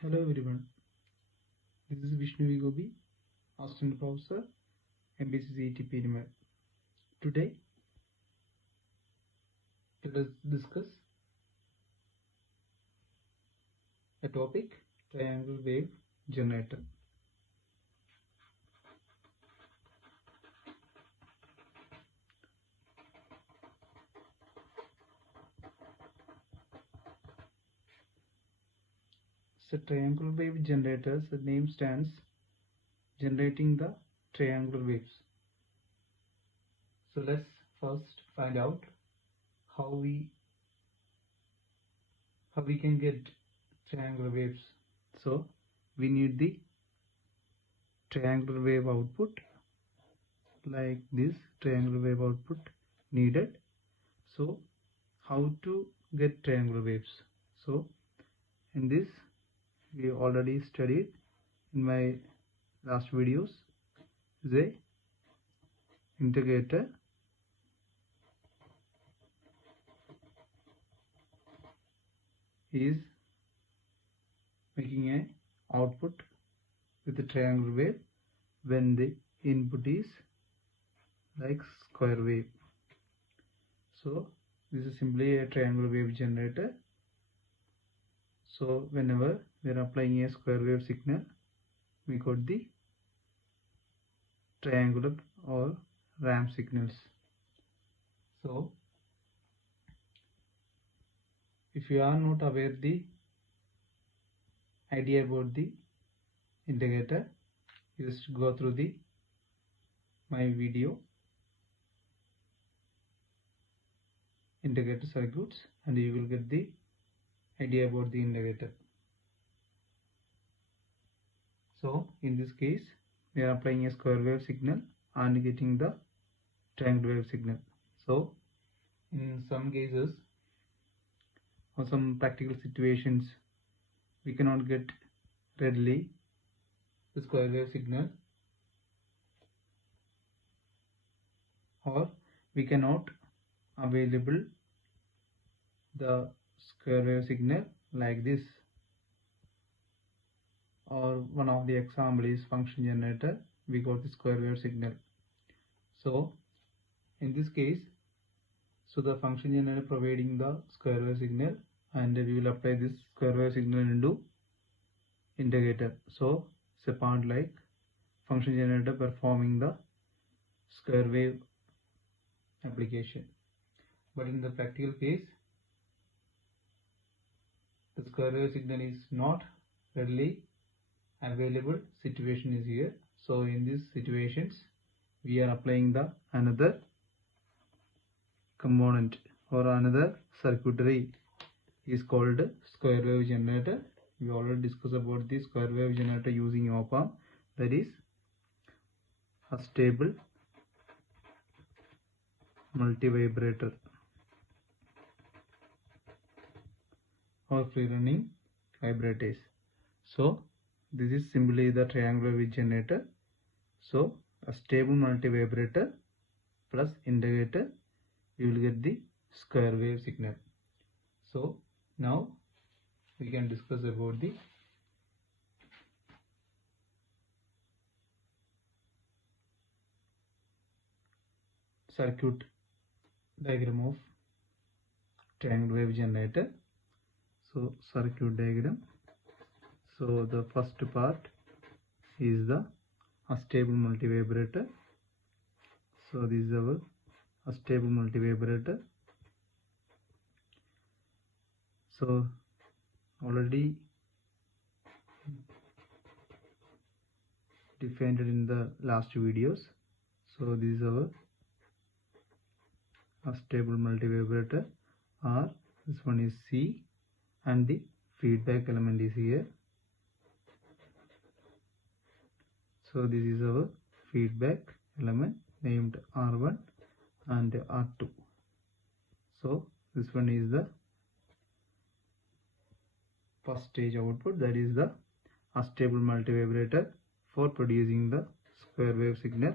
Hello everyone, this is Vishnu Vigobi, Assistant Professor, MBCCET Pirimal. Today, let us discuss a topic, triangle wave generator. So triangle wave generators, the name stands generating the triangle waves. So let's first find out how we can get triangle waves. So we need the triangle wave output, like this triangle wave output needed. So how to get triangle waves? So in this we already studied in my last videos. The integrator is making an output with a triangle wave when the input is like square wave. So this is simply a triangle wave generator. So whenever we are applying a square wave signal, we got the triangular or ramp signals. So if you are not aware the idea about the integrator, just go through the my video integrator circuits and you will get the idea about the integrator. So in this case we are applying a square wave signal and getting the triangle wave signal. So in some cases or some practical situations we cannot get readily the square wave signal, or we cannot available the square wave signal like this. Or one of the example is function generator, we got the square wave signal. So in this case, so the function generator providing the square wave signal and we will apply this square wave signal into integrator. So it's a part like function generator performing the square wave application. But in the practical case, the square wave signal is not readily available situation is here. So in these situations we are applying the another component or another circuitry is called square wave generator. We already discussed about the square wave generator using op-amp, that is a stable multi-vibrator or free running vibrators. So this is simply the triangular wave generator. So a stable multi-vibrator plus integrator, you will get the square wave signal. So now we can discuss about the circuit diagram of triangle wave generator. So circuit diagram. So the first part is the stable multi-vibrator. So this is our stable multi-vibrator. So already defined in the last videos. So this is our stable multi-vibrator, or this one is C, and the feedback element is here. So this is our feedback element named R1 and R2. So this one is the first stage output, that is the stable multi-vibrator for producing the square wave signal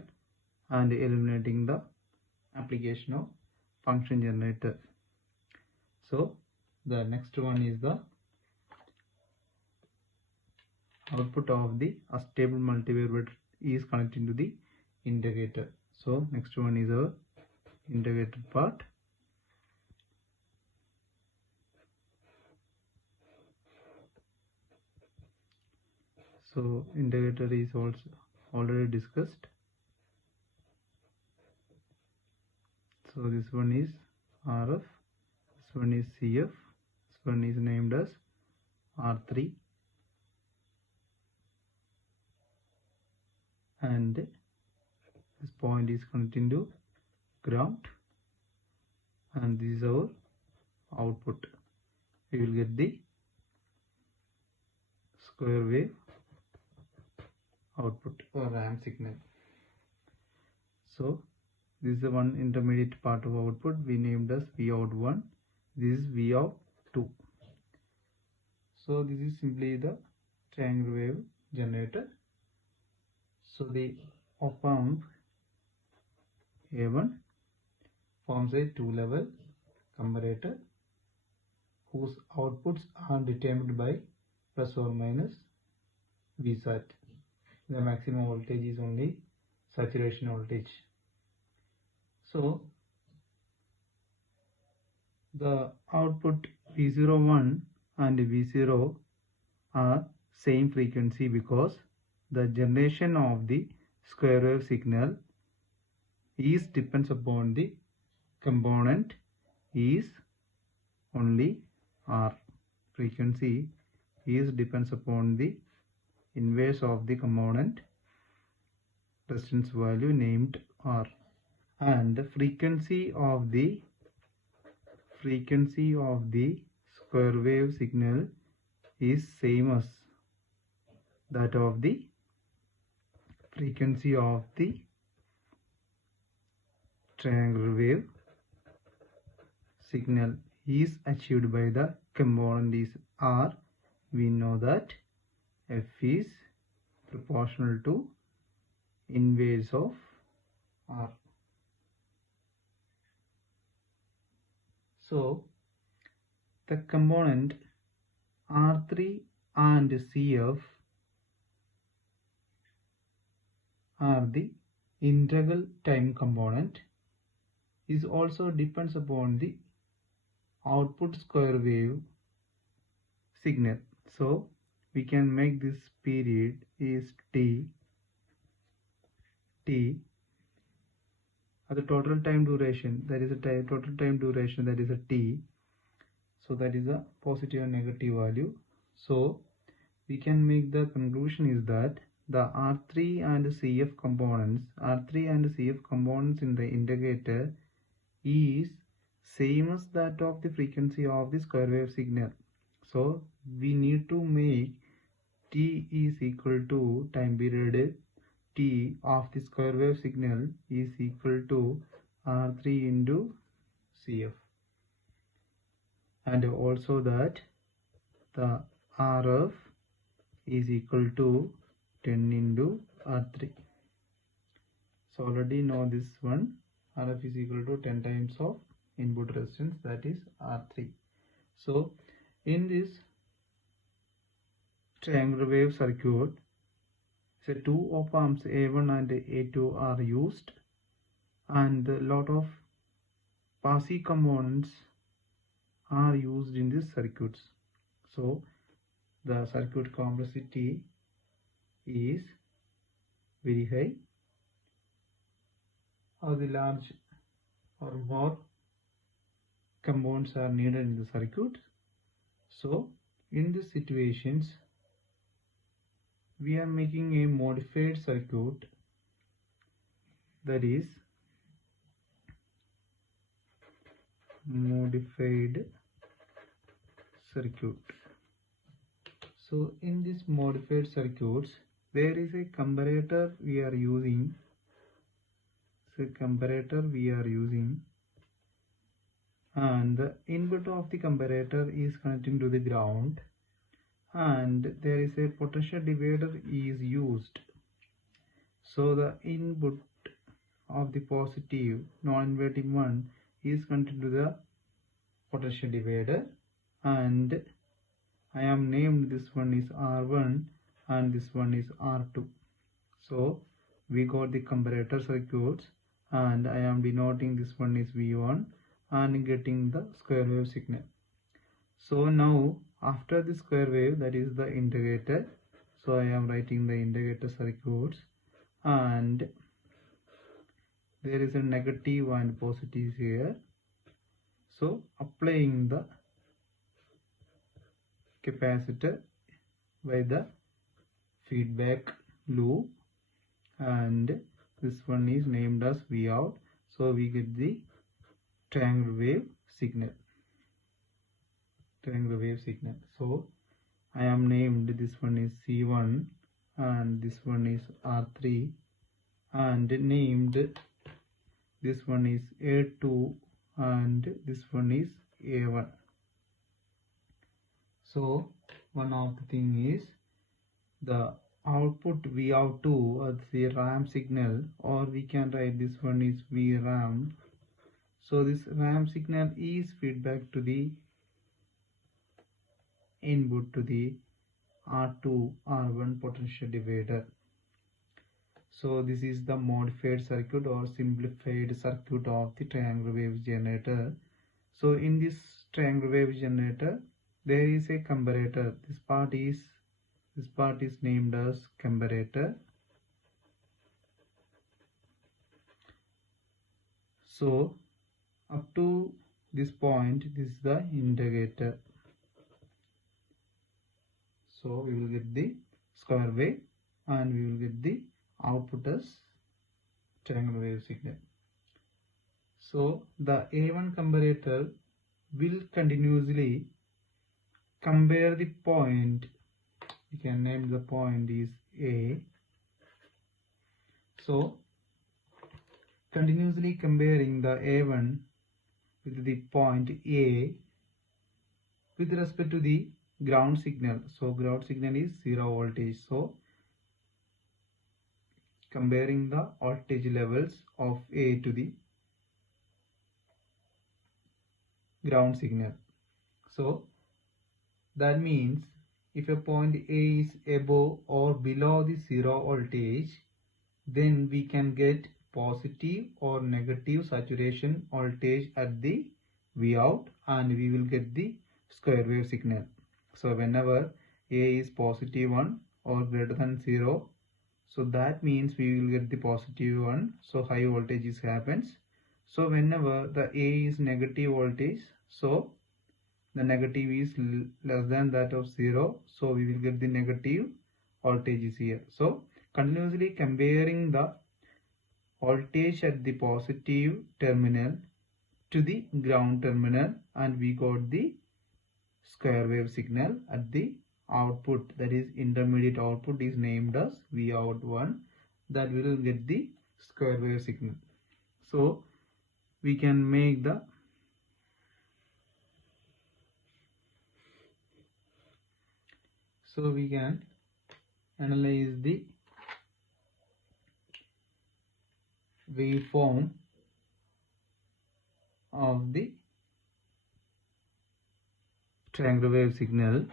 and eliminating the application of function generator. So the next one is the output of the stable multivariate is connecting to the integrator. So next one is our integrator part. So integrator is also already discussed. So this one is RF, this one is CF, this one is named as R3, and this point is connecting to ground, and this is our output. We will get the square wave output or RAM signal. So this is the one intermediate part of output we named as Vout1. This is Vout2. So this is simply the triangle wave generator. So the op-amp A1 forms a two-level comparator whose outputs are determined by plus or minus Vsat. The maximum voltage is only saturation voltage. So the output V01 and V0 are same frequency because the generation of the square wave signal is depends upon the component is only R. Frequency is depends upon the inverse of the component resistance value named R, and the frequency of the square wave signal is same as that of the frequency of the triangular wave signal is achieved by the component is R. We know that F is proportional to inverse of R. So the component R3 and CF are the integral time component is also depends upon the output square wave signal. So we can make this period is T at the total time duration, that is a total time duration, that is a T. So that is a positive and negative value. So we can make the conclusion is that the R3 and CF components in the integrator is same as that of the frequency of the square wave signal. So we need to make T is equal to time period T of the square wave signal is equal to R3 into CF, and also that the RF is equal to 10 into R3. So already know this one, RF is equal to 10 times of input resistance, that is R3. So in this triangular wave circuit, so two op-amps A1 and A2 are used, and a lot of passive components are used in these circuits. So the circuit complexity is very high, or the large or more components are needed in the circuit. So in these situations we are making a modified circuit, that is modified circuit. So in this modified circuits there is a comparator we are using. And the input of the comparator is connecting to the ground, and there is a potential divider is used. So the input of the positive non-inverting one is connected to the potential divider, and I am named this one is R1 and this one is R2. So we got the comparator circuits, and I am denoting this one is V1 and getting the square wave signal. So now after the square wave, that is the integrator, so I am writing the integrator circuits, and there is a negative and positive here. So applying the capacitor by the feedback loop, and this one is named as V out, so we get the triangle wave signal. So I am named this one is C1 and this one is R3, and named this one is A2 and this one is A1. So one of the thing is the output Vout2 as the ramp signal, or we can write this one is V ramp. So this ramp signal is feedback to the input to the R2 R1 potential divider. So this is the modified circuit or simplified circuit of the triangle wave generator. So in this triangle wave generator there is a comparator. This part is named as comparator. So up to this point, this is the integrator. So we will get the square wave and we will get the output as triangle wave signal. So the A1 comparator will continuously compare the point. We can name the point is A. So continuously comparing the A1 with the point A with respect to the ground signal. So ground signal is 0 voltage. So comparing the voltage levels of A to the ground signal. So that means if a point A is above or below the 0 voltage, then we can get positive or negative saturation voltage at the Vout, and we will get the square wave signal. So whenever A is positive 1 or greater than 0, so that means we will get the positive 1, so high voltage happens. So whenever the A is negative voltage, so the negative is less than that of 0, so we will get the negative voltage here. So continuously comparing the voltage at the positive terminal to the ground terminal, and we got the square wave signal at the output, that is intermediate output is named as Vout1, that we will get the square wave signal. So we can make the we can analyze the waveform of the triangle wave signal.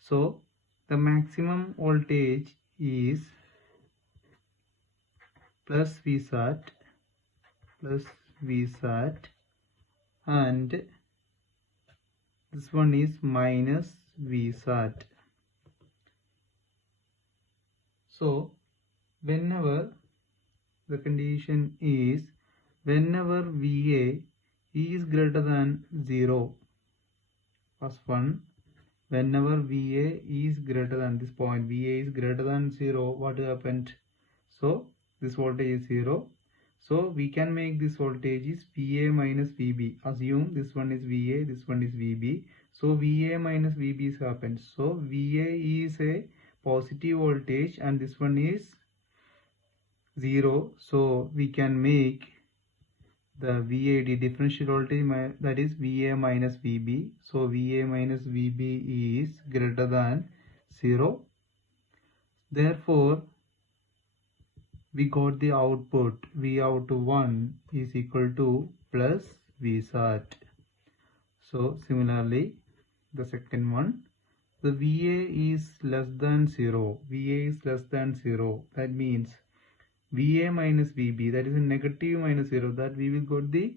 So the maximum voltage is plus Vsat, and this one is minus Vsat. So whenever the condition is whenever Va is greater than 0, first one, whenever Va is greater than this point, Va is greater than 0, what happened? So this voltage is 0. So we can make this voltage is Va minus Vb. Assume this one is Va, this one is Vb. So Va minus Vb happens. So Va is a positive voltage and this one is 0. So we can make the VAD differential voltage, that is Va minus Vb. So Va minus Vb is greater than 0. Therefore we got the output Vout1 is equal to plus Vsat. So similarly, the second one, the VA is less than 0. VA is less than 0. That means VA minus VB, that is a negative minus 0, that we will got the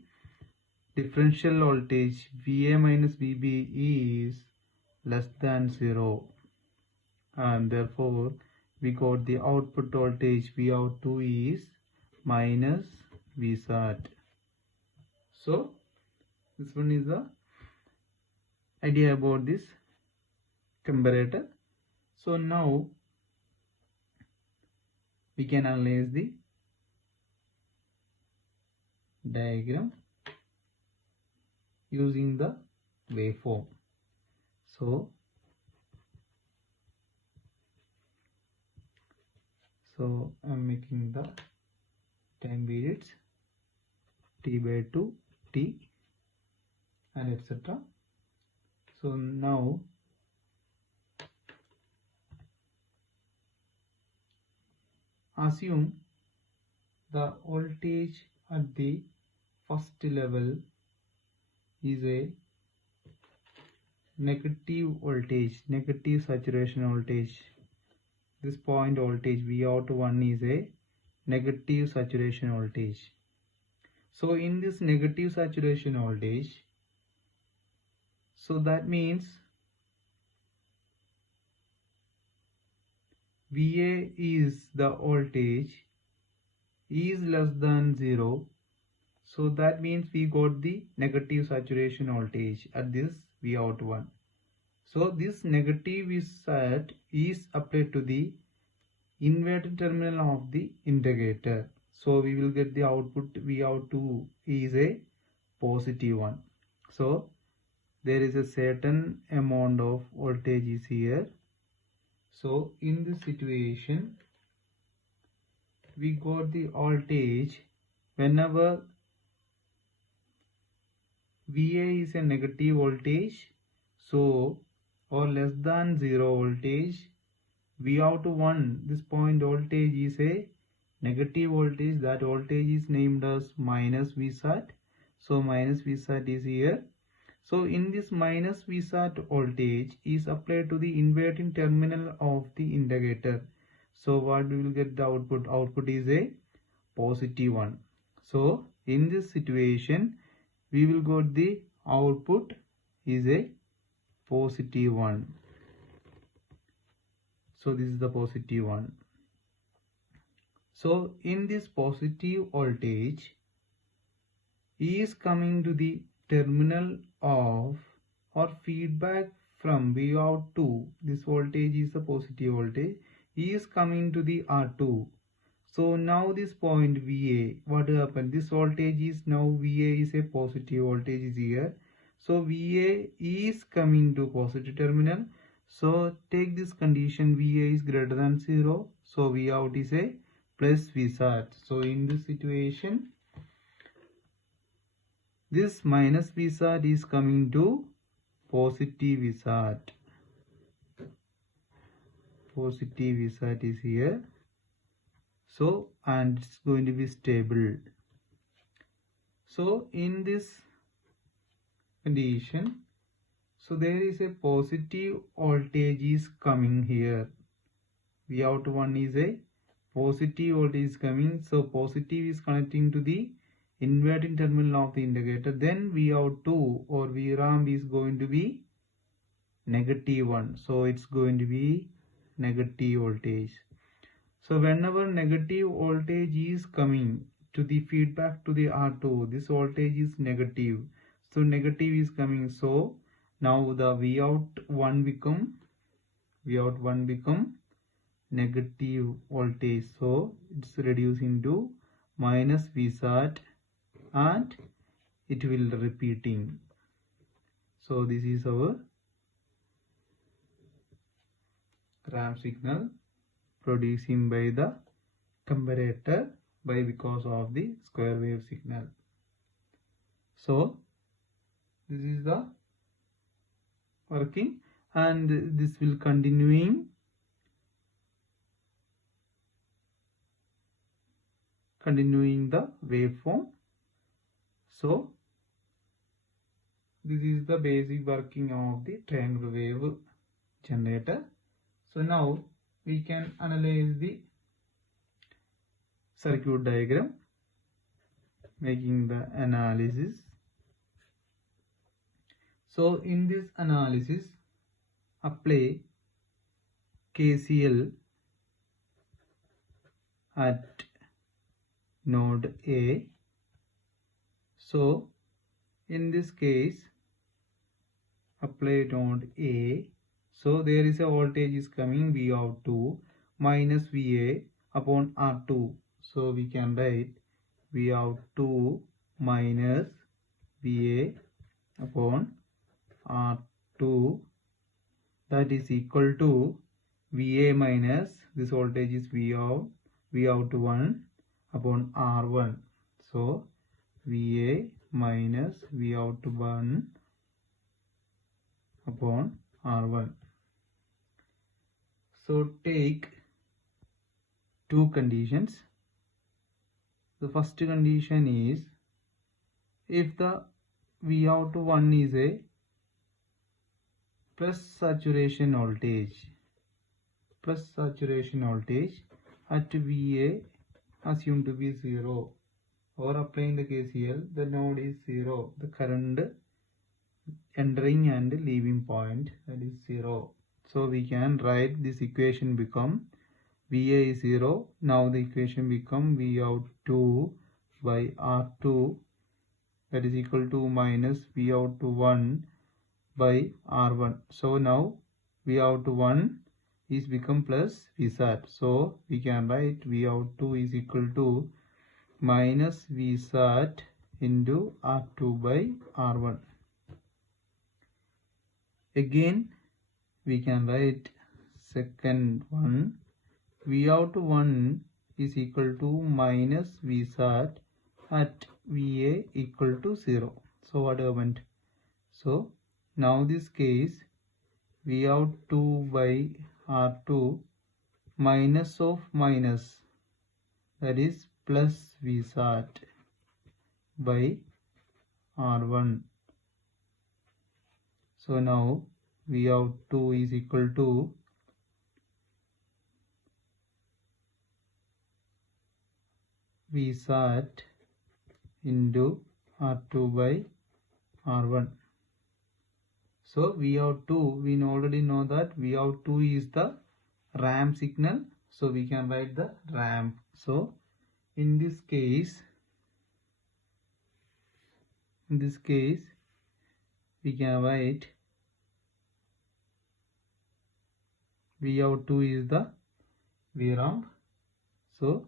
differential voltage VA minus VB is less than 0, and therefore we got the output voltage Vout2 is minus Vsat. So this one is the idea about this comparator. So now we can analyze the diagram using the waveform. So I'm making the time periods T/2, T, and etc. So now assume the voltage at the first level is a negative voltage, negative saturation voltage. This point voltage Vout1 is a negative saturation voltage. So in this negative saturation voltage, so that means VA is the voltage is less than 0. So that means we got the negative saturation voltage at this Vout1. So this negative Vsat is applied to the inverted terminal of the integrator. So we will get the output Vout2 is a positive one. So there is a certain amount of voltage is here. So in this situation, we got the voltage whenever VA is a negative voltage, so or less than 0 voltage, Vout1, this point voltage is a negative voltage. That voltage is named as minus Vsat. So minus Vsat is here. So in this minus Vsat voltage is applied to the inverting terminal of the integrator. So what we will get the output? Output is a positive one. So in this situation, we will got the output is a positive one. So this is the positive one. So in this positive voltage is coming to the terminal of or feedback from Vout2. This voltage is the positive voltage, is coming to the R2. So now this point VA, what happened? This voltage is now VA is a positive voltage is here. So VA is coming to positive terminal. So take this condition, VA is greater than 0. So Vout is a plus Vsat. So in this situation, this minus Vsat is coming to positive Vsat. Positive Vsat is here. So and it's going to be stable. So in this condition, so there is a positive voltage is coming here. Vout1 is a positive voltage coming. So positive is connecting to the inverting terminal of the integrator. Then Vout2 or VRAM is going to be negative one. So it's going to be negative voltage. So whenever negative voltage is coming to the feedback to the R2, this voltage is negative. So negative is coming. So now the Vout1 become negative voltage. So it's reducing to minus Vsat and it will repeating. So this is our ramp signal producing by the comparator because of the square wave signal. So this is the working, and this will continuing the waveform. So this is the basic working of the triangle wave generator. So now we can analyze the circuit diagram, making the analysis. So in this analysis, apply KCL at node A. So in this case, apply node A. So there is a voltage is coming V out 2 minus VA upon R2. So we can write V out 2 minus VA upon R2, that is equal to VA minus this voltage is V out 1 upon R1. So VA minus V out 1 upon R1. So take two conditions. The first condition is if the V out 1 is a plus saturation voltage at VA assumed to be 0, or applying the KCL, the node is 0, the current entering and leaving point, that is 0. So we can write this equation become VA is 0. Now the equation become V out 2 by R2, that is equal to minus V out 1 by R1. So now V out 1 is become plus Vsat. So we can write V out 2 is equal to minus Vsat into R2 by R1. Again we can write second one, V out 1 is equal to minus Vsat at VA equal to 0. So what happened? So now this case V out 2 by R2 minus of minus, that is plus Vsat by R1. So now V out 2 is equal to Vsat into R2 by R1. So V out 2, we already know that V out 2 is the ramp signal. So we can write the ramp. So in this case we can write V out 2 is the V ramp. So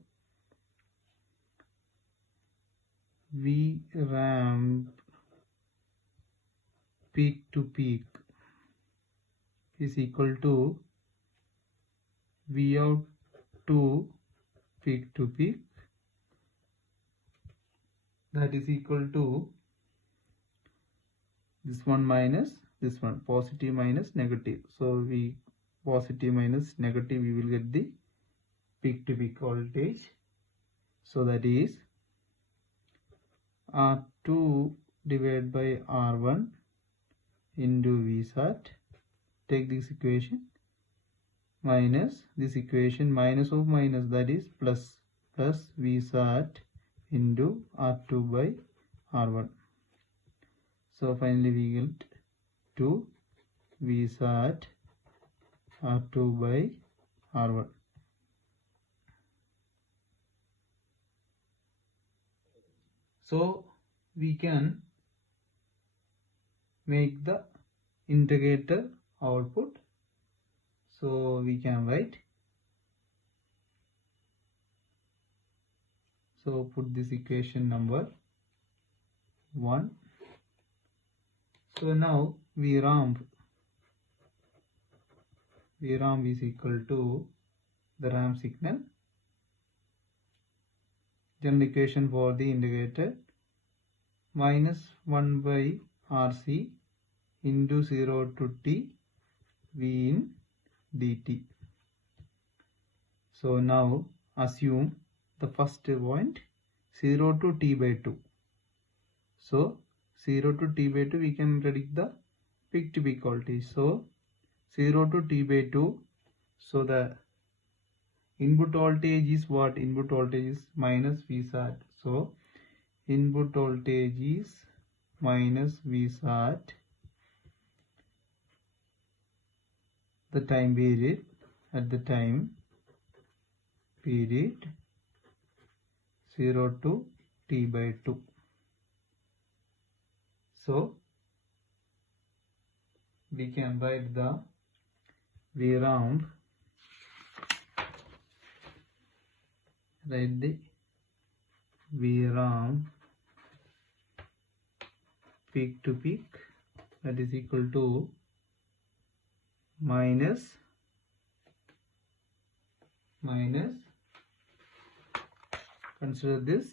V ramp peak to peak is equal to V out 2 peak to peak, that is equal to this one minus this one, positive minus negative. So we positive minus negative, we will get the peak to peak voltage. So that is R2 divided by R1 into Vsat. Take this equation minus this equation, minus of minus, that is plus Vsat into R2 by R1. So finally we get to Vsat R2 by R1. So we can make the integrator output. So we can write, so put this equation number 1. So now V ramp is equal to the ramp signal. General equation for the integrator, minus 1 by RC into 0 to T V in dt. So now assume the first point 0 to T by 2. So 0 to t by 2 we can predict the peak to peak voltage. So 0 to t by 2, so the input voltage is what? Input voltage is minus V sat. So input voltage is minus V sat. The time period, at the time period 0 to t by 2. So we can write the VRAMP, write the VRAMP peak to peak, that is equal to minus consider this,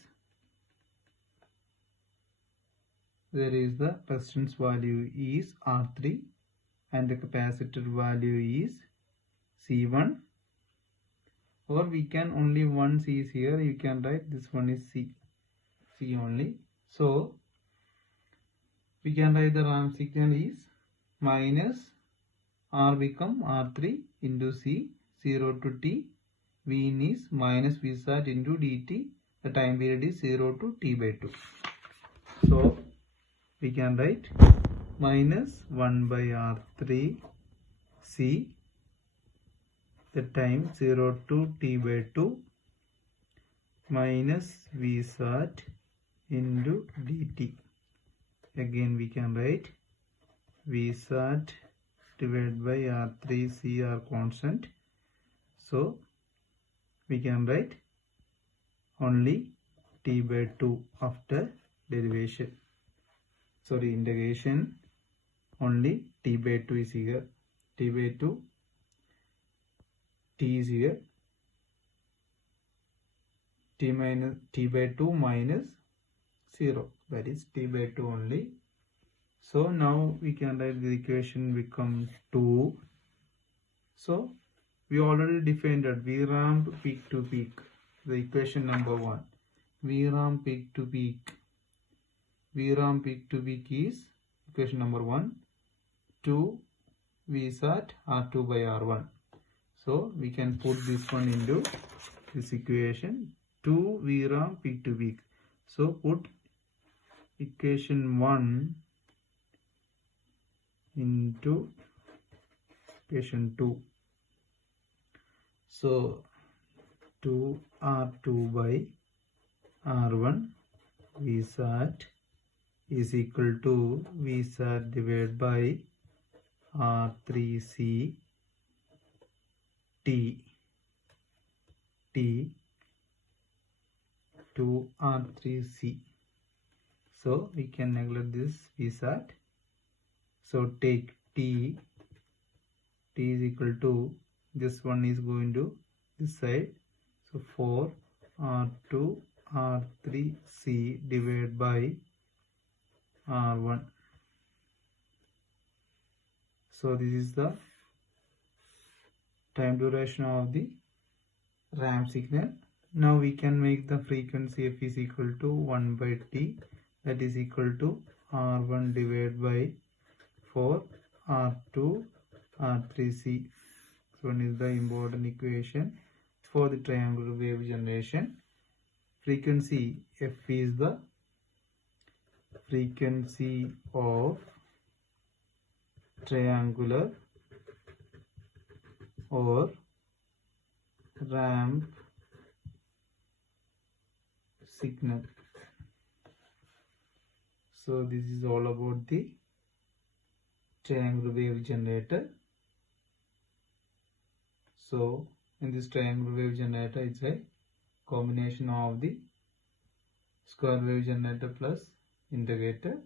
there is the resistance value is R3 and the capacitor value is C1, or we can only one C is here, you can write this one is C only. So we can write the ramp signal is minus R become R3 into C, 0 to T, V in is minus V sat into dt, the time period is 0 to t by 2. So we can write minus 1 by R3 C, the time 0 to t by 2, minus V sat into dt. Again we can write V sat divided by R3 C are constant. So we can write only t by 2 after derivation. Sorry, integration. Only t by 2 is here. T by 2, t is here. T by 2 minus 0. That is t by 2 only. So now we can write the equation become 2. So we already defined that VRAMP peak to peak. The equation number 1. VRAMP peak to peak. VRAMP peak to peak is equation number 1. 2 V sat R2 by R1. So we can put this one into this equation. 2 VRAMP peak to peak. So put equation 1 into equation 2. So 2 R2 by R1 V sat is equal to V sat divided by R3C T 2 R3C. So we can neglect this V sat. So take T is equal to, this one is going to this side. So 4 R2 R3C divided by R1. So this is the time duration of the ramp signal. Now we can make the frequency F is equal to 1 by T, that is equal to R1 divided by 4 R2 R3C. So one is the important equation for the triangular wave generation. Frequency F is the frequency of triangular or ramp signal. So this is all about the triangular wave generator. So in this triangular wave generator, it's a combination of the square wave generator plus integrator.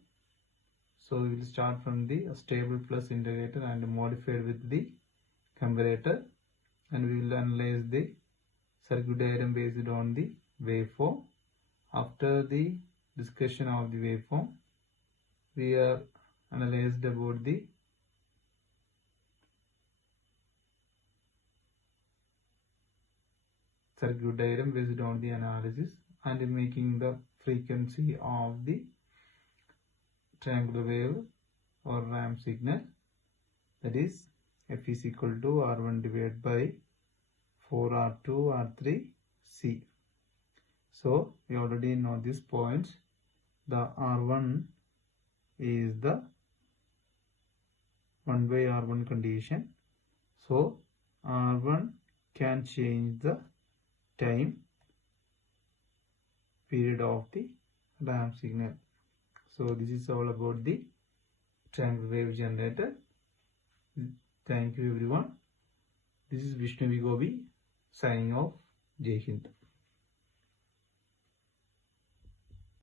So we will start from the stable plus integrator and modify with the comparator, and we will analyze the circuit diagram based on the waveform. After the discussion of the waveform, we are analyzed about the circuit diagram based on the analysis and making the frequency of the triangular wave or ramp signal, that is f is equal to r1 divided by 4r2 r3 c. So we already know these points. The r1 is the 1 by r1 condition. So r1 can change the time period of the ramp signal. So this is all about the triangular wave generator. Thank you everyone. This is Vishnu V. Gobi signing off. Jai Hind.